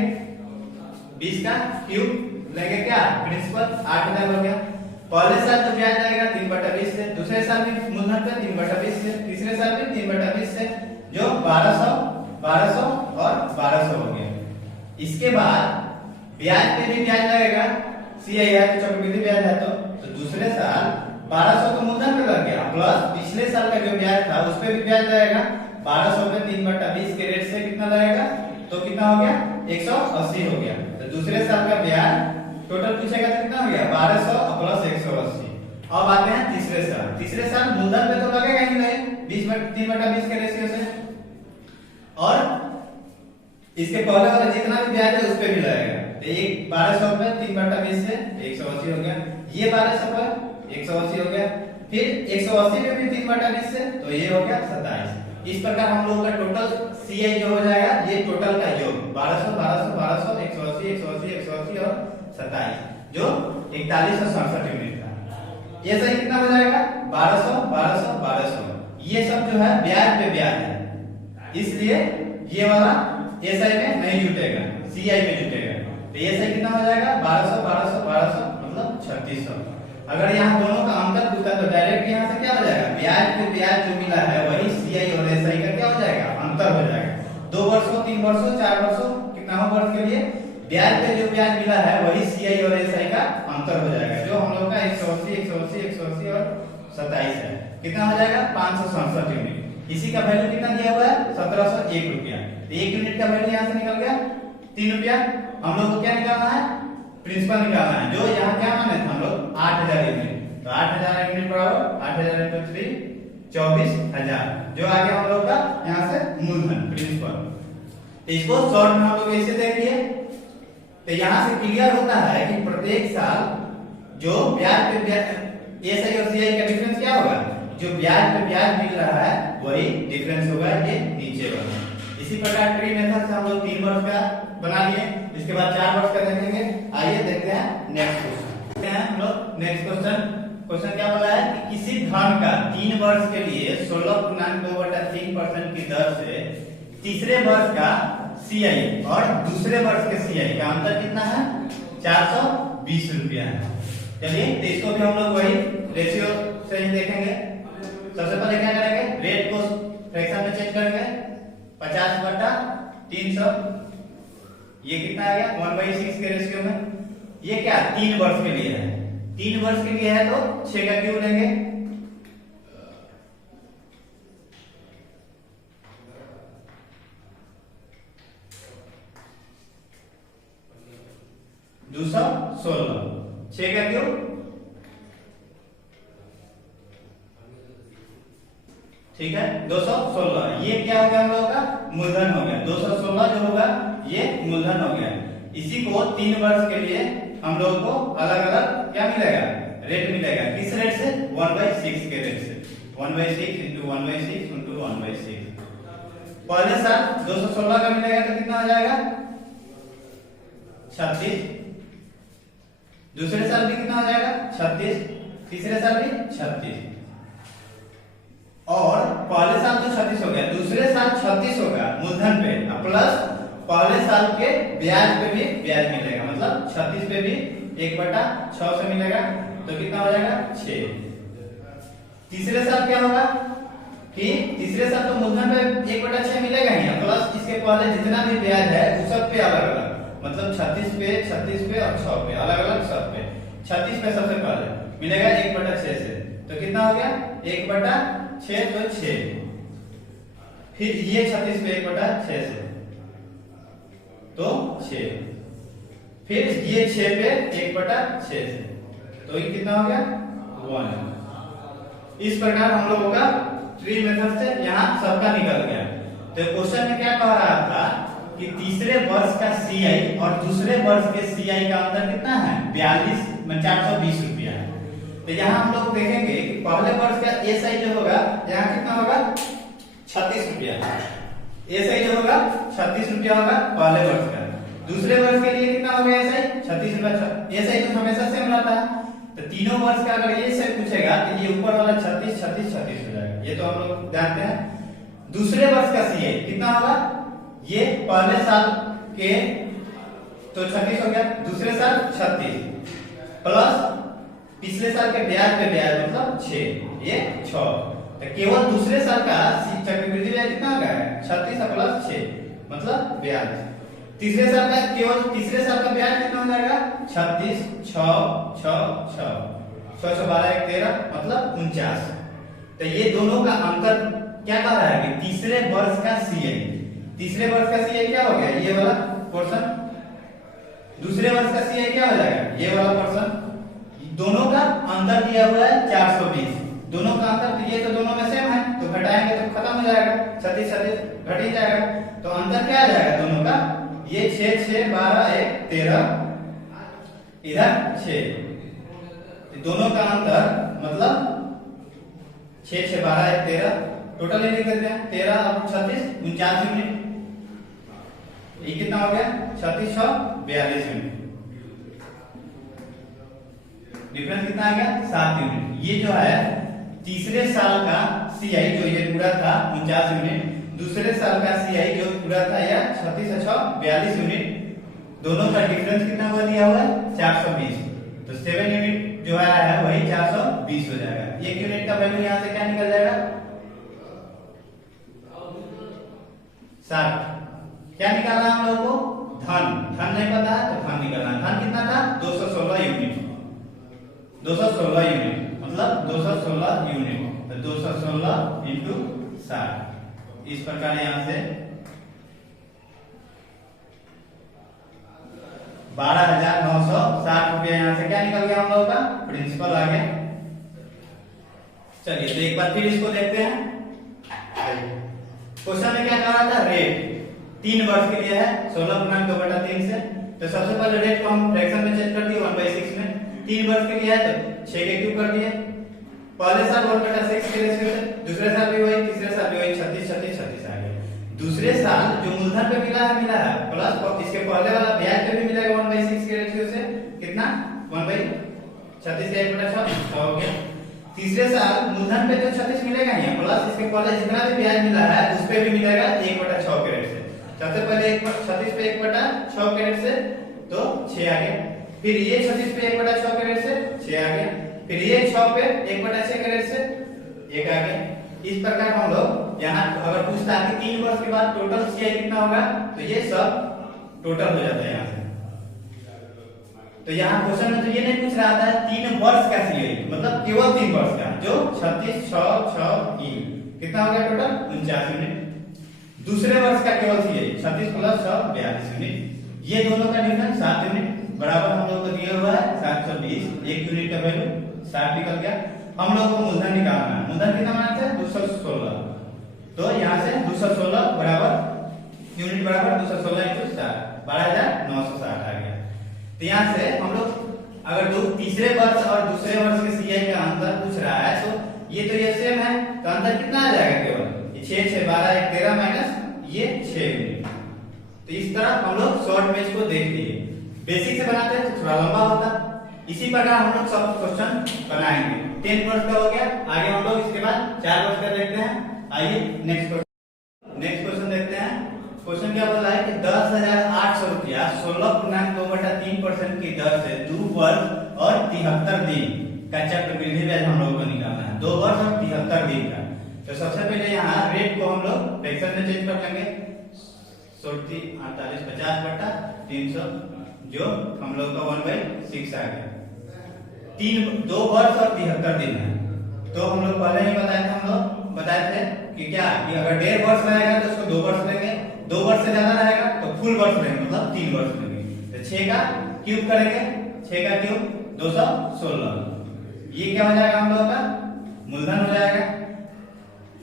20 का क्यूब लेंगे, क्या प्रिंसिपल 8000 हो गया। पहले साल तो ब्याज आएगा 3/20 से, दूसरे साल भी मूलधन पे 3/20 से, तीसरे साल भी 3/20 से, जो 1200 1200 और 1200 हो गया। इसके बाद ब्याज पे भी ब्याज लगेगा, सीआई है तो चक्रवृद्धि ब्याज है, तो दूसरे साल 1200 तो मूलधन पे लग गया, प्लस पिछले साल का जो ब्याज था उस पे भी ब्याज लगेगा। 1200 पे 3/20 के रेट से कितना लगेगा, तो कितना हो गया 180 हो गया। तो दूसरे साल का ब्याज टोटल पूछेगा तो कितना हो गया 1200 प्लस 180। अब आते हैं तीसरे साल। तीसरे साल मूलधन पे तो लगेगा ही नहीं 3/20 के रेशियो से, और इसके पहले वाला जितना भी ब्याज है उस पे भी लगेगा। तो एक 1200 पे 3/20 से 180 हो गया, ये 1200 पर 180 हो गया, फिर 180 पे भी 3/20 से, तो ये हो गया 27। इस प्रकार हम लोगों का टोटल सीआई जो हो जाएगा, ये टोटल का योग 1200 1200 1200 180 180 180 और 27, जो 4167 यूनिट था। ये सही कितना हो जाएगा 1200 1200 1200। ये सब जो है ब्याज पे ब्याज है, इसलिए ये वाला एसआई में नहीं जुटेगा, सीआई में जुटेगा। तो ये सही कितना हो जाएगा 1200 1200 1200 मतलब 3600। अगर यहाँ दोनों का अंतर पूछता तो डायरेक्ट यहाँ से क्या हो जाएगा, ब्याज पे ब्याज जो मिला है वही सीआई और एसआई का क्या हो जाएगा, अंतर हो जाएगा। 2 वर्षों 3 वर्षों 4 वर्षों कितना हो वर्ष के लिए ब्याज पे जो ब्याज मिला है वही सीआई और एसआई का अंतर हो जाएगा, जो हम लोग का 180 180 180 और 27 है। कितना हो जाएगा 567 यूनिट। इसी का वैल्यू कितना दिया हुआ है 1701 रुपया। एक यूनिट का वैल्यू यहाँ से निकल गया 3 रुपया। हम लोग को क्या निकालना है, प्रिंसिपल निकालना है, जो यहाँ क्या माने हम लोग 8000 यूनिट। तो 8000 यूनिट बराबर 8000 × 3 24,000, जो आ गया हम लोग का यहाँ से मूलधन प्रिंसिपल। इसको शॉर्ट में हम लोग ऐसे देख लिए। तो यहाँ से क्लियर होता है कि प्रत्येक साल जो ब्याज पे ब्याज एसआई और सीआई का डिफरेंस क्या होगा, जो ब्याज पे ब्याज मिल रहा है वही डिफरेंस होगा ये नीचे वाला। इसी प्रकार ट्री मेथड से हम लोग 3 वर्ष का बना लिए, इसके बाद 4 वर्ष का देखेंगे। आइए देखते हैं नेक्स्ट क्वेश्चन। हम लोग नेक्स्ट क्वेश्चन क्या बोला है कि किसी धन का 3 वर्ष के लिए 16.2/3% की दर से तीसरे वर्ष का सीआई और दूसरे वर्ष के सीआई का अंतर कितना है? 420 रुपया है। चलिए तो इसको भी हम लोग वही रेशियो से ही देखेंगे। सबसे पहले क्या करेंगे, रेट को फ्रैक्शन में चेंज करेंगे। 50/300 ये कितना आ गया? 1/6 के रेशियो में। ये क्या 3 वर्ष के लिए है, 3 वर्ष के लिए है तो 6 का क्यूब लेंगे। दूसरा 16 6 का क्यूब, ठीक है 216। ये क्या हो गया हम लोगों का? मूलधन हो गया। 216 जो होगा ये मूलधन हो गया। इसी को 3 वर्ष के लिए हम लोगों को अलग अलग क्या मिलेगा? रेट मिलेगा। किस रेट से? 1/6 के रेट से। 1/6 इंटू 1/6 इंटू 1/6। पहले साल 216 का मिलेगा तो कितना हो जाएगा? 36। दूसरे साल भी कितना हो जाएगा? 36। तीसरे साल भी 36। और पहले साल तो 36 हो गया, दूसरे साल 36 होगा मूलधन पे, प्लस पहले साल के ब्याज पे भी ब्याज मिलेगा। मतलब 36 पे भी 1/6 से मिलेगा तो कितना हो जाएगा? 6। तीसरे साल क्या होगा कि तीसरे साल तो मूलधन पे 1/6 मिलेगा ही, प्लस इसके पहले जितना भी ब्याज है उस सब पे अलग अलग, मतलब 36 पे और 6 पे अलग अलग सब पे। 36 पे सबसे पहले मिलेगा 1/6 से, तो कितना हो गया? 1/6 तो 6। फिर ये 36 पे 1/6 से तो 6। फिर ये 6 पे 1/6 से तो ये कितना हो गया? 1। इस प्रकार हम लोगों का ट्री मेथड से यहाँ सबका निकल गया। तो क्वेश्चन में क्या कह रहा था कि तीसरे वर्ष का सीआई और दूसरे वर्ष के सीआई का अंतर कितना है? 420 रुपया है। तो यहाँ हम लोग देखेंगे कि पहले वर्ष का एसआई जो होगा यहाँ कितना होगा? 36 रुपया। एसआई जो होगा 36 रुपया होगा पहले वर्ष का। दूसरे वर्ष के लिए कितना होगा एसआई? 36 रुपया। एसआई तो हमेशा सेम रहता है, तो तीनों वर्ष का अगर एसआई पूछेगा तो ये ऊपर वाला 36 36 36 हो जाएगा। ये तो हम लोग जानते हैं। दूसरे वर्ष का सीआई कितना होगा? ये पहले साल के तो 36 हो गया, दूसरे साल 36 प्लस पिछले साल के ब्याज पे ब्याज मतलब 6, ये 6। तो केवल दूसरे साल का चक्रवृद्धि ब्याज कितना हो गया? 36 प्लस 6 मतलब 42। तीसरे साल का केवल तीसरे साल का ब्याज कितना हो जाएगा? 36 6 6 6 6 6 12 1 13 मतलब 49। तो ये दोनों का अंतर क्या कह रहा है कि तीसरे वर्ष का सीआई, तीसरे वर्ष का सीआई क्या हो गया? ये वाला पोर्शन। दूसरे वर्ष का सीआई क्या हो जाएगा? ये वाला पोर्शन। दोनों का अंतर दिया हुआ है 420। दोनों का अंतर, ये तो दोनों में सेम है तो घटाएंगे तो खत्म हो जाएगा, 36 36 घट ही जाएगा। तो अंतर क्या आ जाएगा दोनों का? ये 6 6 12 1 13, इधर 6। दोनों का अंतर मतलब 6 6 12 1 13, टोटल लिख देते हैं 13 और 36 49 यूनिट। ये कितना हो गया? 36 6 42 यूनिट। डिफरेंस कितना आ गया? 7 यूनिट। ये जो है तीसरे साल का सीआई जो ये पूरा था 49 यूनिट, दूसरे साल का सीआई जो पूरा था यह 36 6 42 यूनिट। दोनों का डिफरेंस कितना हुआ दिया हुआ है? 420। तो 7 यूनिट जो आया है वही 420 हो जाएगा। 1 यूनिट का वैल्यू यहाँ से क्या निकल जाएगा? 60। क्या निकालना है हम लोगों को? धन। धन नहीं पता है तो धन निकालना है। धन कितना था? 216 यूनिट। 216 यूनिट मतलब 216 यूनिट, तो 216 इंटू 60। इस प्रकार यहां से 12,960 रुपया यहाँ से क्या निकल गया हम लोगों का? प्रिंसिपल आ गया। चलिए तो एक बार फिर इसको देखते हैं। क्वेश्चन में क्या कह रहा था? रेट 3 वर्ष के लिए है 16.2/3 से। तो सबसे पहले रेट को हम फ्रैक्शन में चेंज कर दिए 1/6 में। 3 वर्ष के लिए है तो 6 के क्यूब कर दिए, पहले साल 1/6 के रेशियो से, दूसरे साल भी वही, तीसरे साल भी वही, 36 36 36 आ गया। दूसरे साल जो मूलधन पे मिला है प्लस इसके पहले वाला ब्याज पे भी मिलेगा 1/6 के रेशियो से, कितना 1/36 से 1/6 हो गया। तीसरे साल मूलधन पे जो 36 मिलेगा ही प्लस इसके पहले जितना भी ब्याज मिला है उस पे भी मिलेगा 1/6 के रेट से। सबसे पहले 36 पे 1/6 के रेट से तो 6 आ गया, फिर ये 36 पे 1/6 के रेट से 6 आ गया, फिर ये 6 पे 1/6 के रेट से 1 आ गया। इस प्रकार हम लोग यहाँ अगर पूछता है कि 3 वर्ष के बाद टोटल सीआई कितना होगा तो ये सब टोटल हो जाता है यहाँ से। तो यहाँ क्वेश्चन में तो ये नहीं पूछ रहा था 3 वर्ष का सीआई, मतलब केवल 3 वर्ष का, जो 36 6 6 कितना हो गया टोटल 49 यूनिट। दूसरे वर्ष का केवल सीआई 36 प्लस 6 42 यूनिट। ये दोनों का डिफरेंस 7 यूनिट बराबर हम लोग को दिया हुआ है 720। 1 यूनिट का वैल्यू 60 निकल गया। हम लोग को मूलधन निकालना है। मूलधन कितना बनाना है 216, तो यहाँ से 216 बराबर यूनिट बराबर 216 × 60 12960 आ गया। तो यहाँ से हम लोग अगर तीसरे वर्ष और दूसरे वर्ष के सीआई का अंतर पूछ रहा है तो ये सेम है, तो अंतर कितना आ जाएगा केवल 6 6 12 1 13 माइनस ये 6 यूनिट। तो इस तरह हम लोग शॉर्ट पेज को देख लिए। बेसिक से बनाते हैं तो थोड़ा लंबा होता। इसी प्रकार हम लोग सब क्वेश्चन बनाएंगे। 10 वर्ष का हो गया, आगे हम लोग इसके बाद 4 वर्ष का देखते हैं। आइए नेक्स्ट क्वेश्चन देखते हैं। क्वेश्चन क्या बोला है कि 10,800 रुपया 16.2/3% की दर से 2 वर्ष और 73 दिन का चक्रवृद्धि ब्याज हम लोग को निकालना है। 2 वर्ष और 73 दिन का। तो सबसे पहले यहाँ रेट को हम लोग फ्रैक्शन में चेंज कर लेंगे। 48 50 बटा 300 जो हम लोग का 1/6 आ गया। 2 वर्ष और 73 दिन है। तो हम लोग पहले ही बताए थे कि क्या कि अगर 1.5 वर्ष रहेगा तो उसको 2 वर्ष लेंगे, 2 वर्ष से ज्यादा रहेगा तो फुल वर्ष लेंगे, मतलब 3 वर्ष लेंगे। तो 6 का क्यूब करेंगे, 6 का क्यूब 216। ये क्या हो जाएगा हम लोगों का मूलधन हो जाएगा।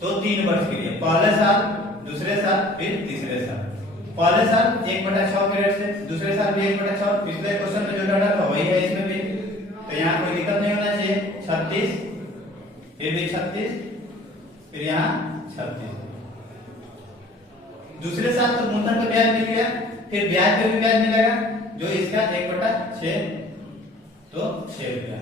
तो 3 वर्ष के लिए पहले साल, दूसरे साल, फिर तीसरे साल। पहले साल 1/6 के रेट से, दूसरे साल भी 1/6। पिछले क्वेश्चन में जो डाटा था वही है इसमें भी, तो यहाँ कोई दिक्कत नहीं होना चाहिए। 36 फिर भी 36 फिर यहाँ 36। दूसरे साल तो मूलधन पे ब्याज मिल गया, फिर ब्याज पे भी ब्याज मिलेगा जो इसका 1/6 तो 6 रुपया।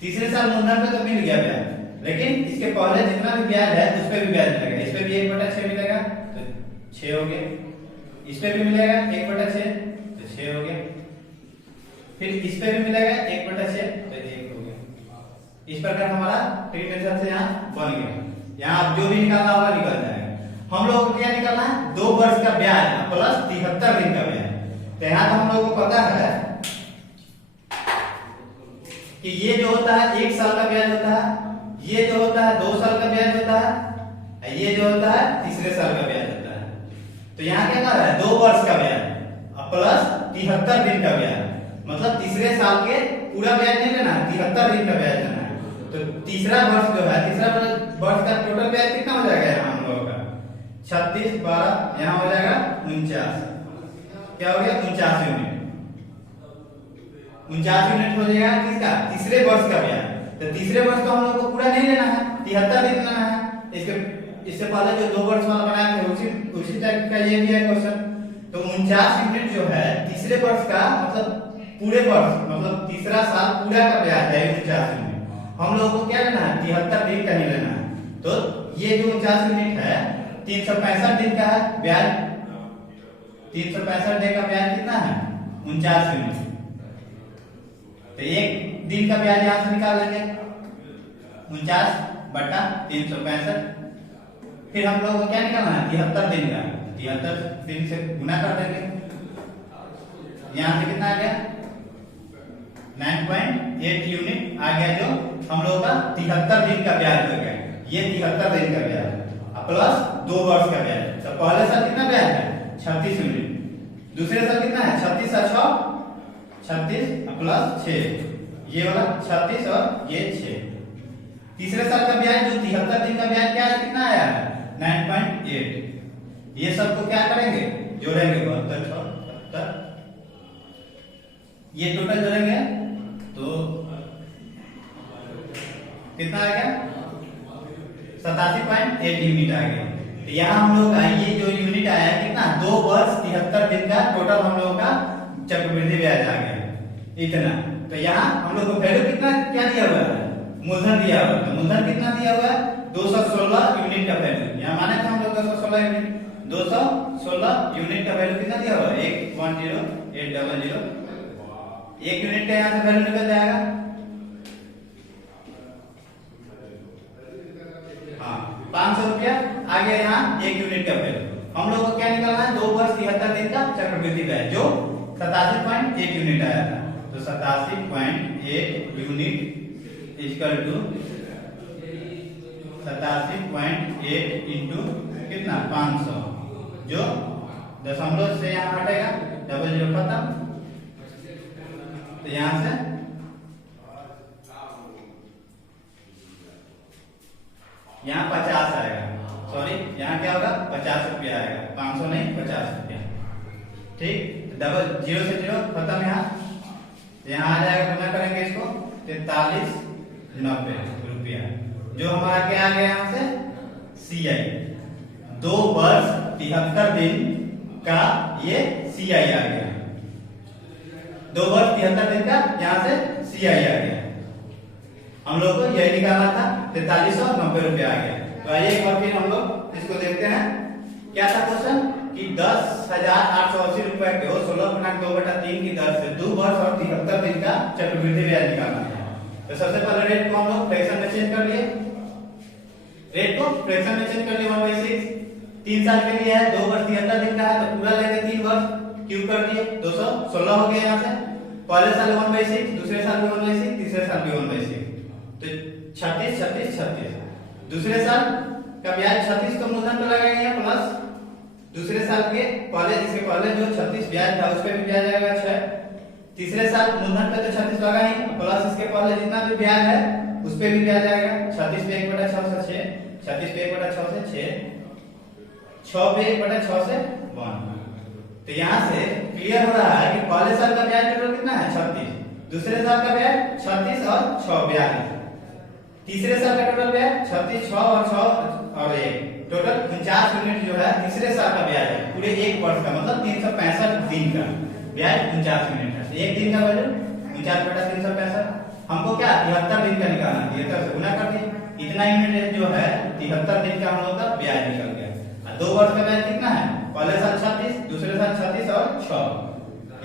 तीसरे साल मूलधन पे तो मिल गया ब्याज, लेकिन इसके पहले जितना भी ब्याज है उस पे भी ब्याज मिलेगा। इस पे भी 1/6 मिलेगा तो 6 हो गया, इस पे भी मिलेगा 1/6 तो 6 हो गया, फिर इस पे भी मिलेगा 1/6 तो 1 हो गया। इस प्रकार हमारा ट्री मेथड से यहाँ बन गया। यहाँ आप जो भी निकालना होगा निकल जाएगा। हम लोग को क्या निकालना है 2 वर्ष का ब्याज प्लस 73 दिन का ब्याज। तो यहाँ तो हम लोग को पता है कि ये जो होता है 1 साल का ब्याज होता है, ये जो होता है 2 साल का ब्याज होता है, ये जो होता है तीसरे साल का ब्याज होता है। तो यहाँ क्या कर रहा है 2 वर्ष का ब्याज प्लस 73 दिन का ब्याज, मतलब तीसरे साल के पूरा ब्याज नहीं लेना है, 73 दिन का ब्याज लेना है। तो तीसरा वर्ष जो है, तीसरा वर्ष का टोटल ब्याज कितना हो जाएगा यहाँ हम लोगों का 36 12 यहाँ हो जाएगा 49। क्या हो गया 49 यूनिट। 49 यूनिट हो जाएगा किसका तीसरे वर्ष का ब्याज। तो तीसरे वर्ष तो हम लोग को पूरा नहीं लेना है, 73 दिन लेना है। इससे पहले जो 2 वर्ष वाला बनाया थे उसी टाइप का ये भी है क्वेश्चन। तो 49 यूनिट जो है तीसरे वर्ष का, मतलब पूरे वर्ष, मतलब तीसरा साल पूरा का ब्याज है 49 यूनिट। हम लोगों को क्या लेना है 73 दिन का नहीं लेना है। तो ये जो 49 यूनिट है 365 दिन का है ब्याज। 365 दिन का ब्याज कितना है 49 यूनिट। तो 1 दिन का ब्याज यहां से निकाल लेंगे 49 बटा 365। फिर हम लोग को क्या निकालना है 73 दिन का, 73 दिन से गुना कर देंगे। यहां से कितना आ गया 9.8 यूनिट आ गया, जो हम लोग का 73 दिन का ब्याज हो गया। ये 73 दिन का ब्याज प्लस 2 वर्ष का ब्याज। तो पहले साल कितना ब्याज है 36 यूनिट, दूसरे साल कितना है 36 और 6 36 प्लस 6, ये वाला 36 और ये 6। तीसरे साल का ब्याज जो 73 दिन का ब्याज क्या है कितना आया है 9.8। ये सबको क्या करेंगे जोड़ेंगे 72 और 70, ये टोटल जोड़ेंगे तो कितना आ गया 87.8 यूनिट आ गया। तो यहाँ हम लोग का ये जो यूनिट आया कितना 2 वर्ष 73 दिन का टोटल हम लोगों का चक्रवृद्धि ब्याज आ गया इतना। तो यहाँ हम लोग को वैल्यू कितना क्या दिया हुआ है मूलधन दिया हुआ है। तो मूलधन कितना दिया हुआ है 216 यूनिट का वैल्यू। यहाँ माने थे हम लोग 216 यूनिट 216 यूनिट का वैल्यू कितना दिया हुआ है 110,800। एक यूनिट का यहाँ से वैल्यू निकल जाएगा। हाँ 500 रुपया आ गया यहाँ एक यूनिट का वैल्यू। हम लोग को क्या निकलना है 2 वर्ष 73 दिन का चक्रवृद्धि ब्याज जो 87.8 यूनिट आया था। तो 87.8 यूनिट इक्वल टू 87.8 इंटू कितना 500 जो दशमलव से यहाँ हटेगा 00 खत्म। तो यहाँ से यहाँ 50 आएगा, सॉरी यहाँ क्या होगा 50 रुपया आएगा, 500 नहीं 50 रुपया। ठीक, डबल 0 से 0 खत्म। यहाँ आ जाएगा, गुना करेंगे इसको 4390 रुपया जो हमारा क्या आ गया यहाँ से CI 2 वर्ष 73 दिन का ये CI आ गया। 2 वर्ष 73 दिन का यहाँ से CI आ गया। हम लोग को यही निकालना था 4390 रुपया आ गया। तो आइए एक बार फिर हम लोग इसको देखते हैं। क्या था क्वेश्चन कि 10,880 रुपए को 16.2/3 की दर से 2 वर्ष और 73 दिन का चक्रवृद्धि ब्याज निकालना है। तो सबसे पहले रेट को हम लोग फ्रैक्शन में चेंज कर लिए। रेट को फ्रैक्शन में चेंज कर लिए 1/6। 3 साल के लिए है, 2 वर्ष 73 दिन का है तो पूरा लेंगे 3 वर्ष क्यूब कर दिए 216 हो गया। यहाँ से पहले साल 1/6, दूसरे साल भी 1/6, तीसरे साल भी 1/6 तो 36 36 36। दूसरे साल का ब्याज 36 तो मूलधन पे लगाएंगे प्लस दूसरे साल के पहले इसके पहले जो 36 ब्याज था उस पे भी ब्याज आएगा 6। तीसरे साल मूलधन पे तो 36 लगा ही प्लस इसके पहले जितना भी ब्याज है उस पे भी ब्याज आएगा। 36 पे 1/6 से 6, 36 पे 1/6 से 6, 6 पे 1/6 से 1। तो यहाँ से क्लियर हो रहा है कि पहले साल का ब्याज टोटल कितना है 36, दूसरे साल का ब्याज 36 और 6 42, तीसरे साल का टोटल ब्याज 36 6 और 6 और 1 टोटल 49 यूनिट जो है तीसरे साल का ब्याज है पूरे 1 वर्ष का मतलब 365 दिन का ब्याज 49 यूनिट है। एक दिन का वैल्यू 49/365। हमको क्या 73 दिन का निकालना है, 73 से गुना कर दिए इतना यूनिट जो है 73 दिन का हम लोग का ब्याज निकल गया। और 2 वर्ष का ब्याज कितना है पहले साल 36, दूसरे साल 36 और 6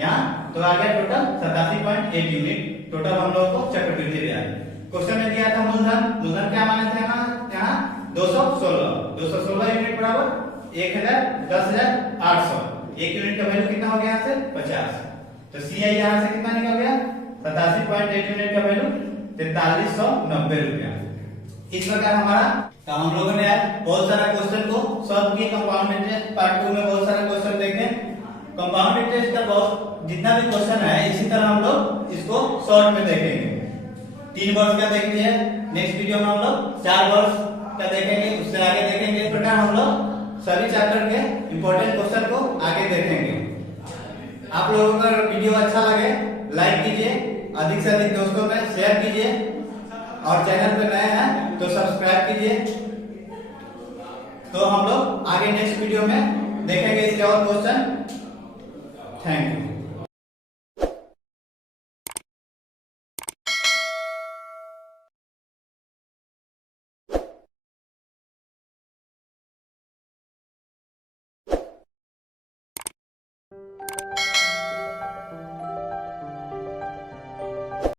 यहाँ तो आ गया टोटल 87.8 यूनिट टोटल हम लोग को चक्रवृद्धि ब्याज। क्वेश्चन में दिया था मूलधन, मूलधन क्या माने थे यहाँ 216 यूनिट बराबर 10,800। एक यूनिट का वैल्यू कितना हो गया यहाँ से 50। तो CI यहाँ से कितना निकल गया 87.8 यूनिट का वैल्यू 4390 रुपया। इस प्रकार हमारा तो हम लोगों ने आज बहुत सारा क्वेश्चन को सॉल्व किए। कंपाउंड इंटरेस्ट पार्ट 2 में बहुत सारा क्वेश्चन देखे। कंपाउंड इंटरेस्ट का बहुत जितना भी क्वेश्चन है इसी तरह हम लोग इसको शॉर्ट में देखेंगे। 3 वर्ष का देख लिया, नेक्स्ट वीडियो में हम लोग 4 वर्ष का देखेंगे, उससे आगे देखेंगे। इस प्रकार हम लोग सभी चैप्टर के इंपॉर्टेंट क्वेश्चन को आगे देखेंगे। आप लोगों का वीडियो अच्छा लगे लाइक कीजिए, अधिक से अधिक दोस्तों में शेयर कीजिए और चैनल पे नए हैं तो सब्सक्राइब कीजिए। तो हम लोग आगे नेक्स्ट वीडियो में देखेंगे इसके और क्वेश्चन। Thank you.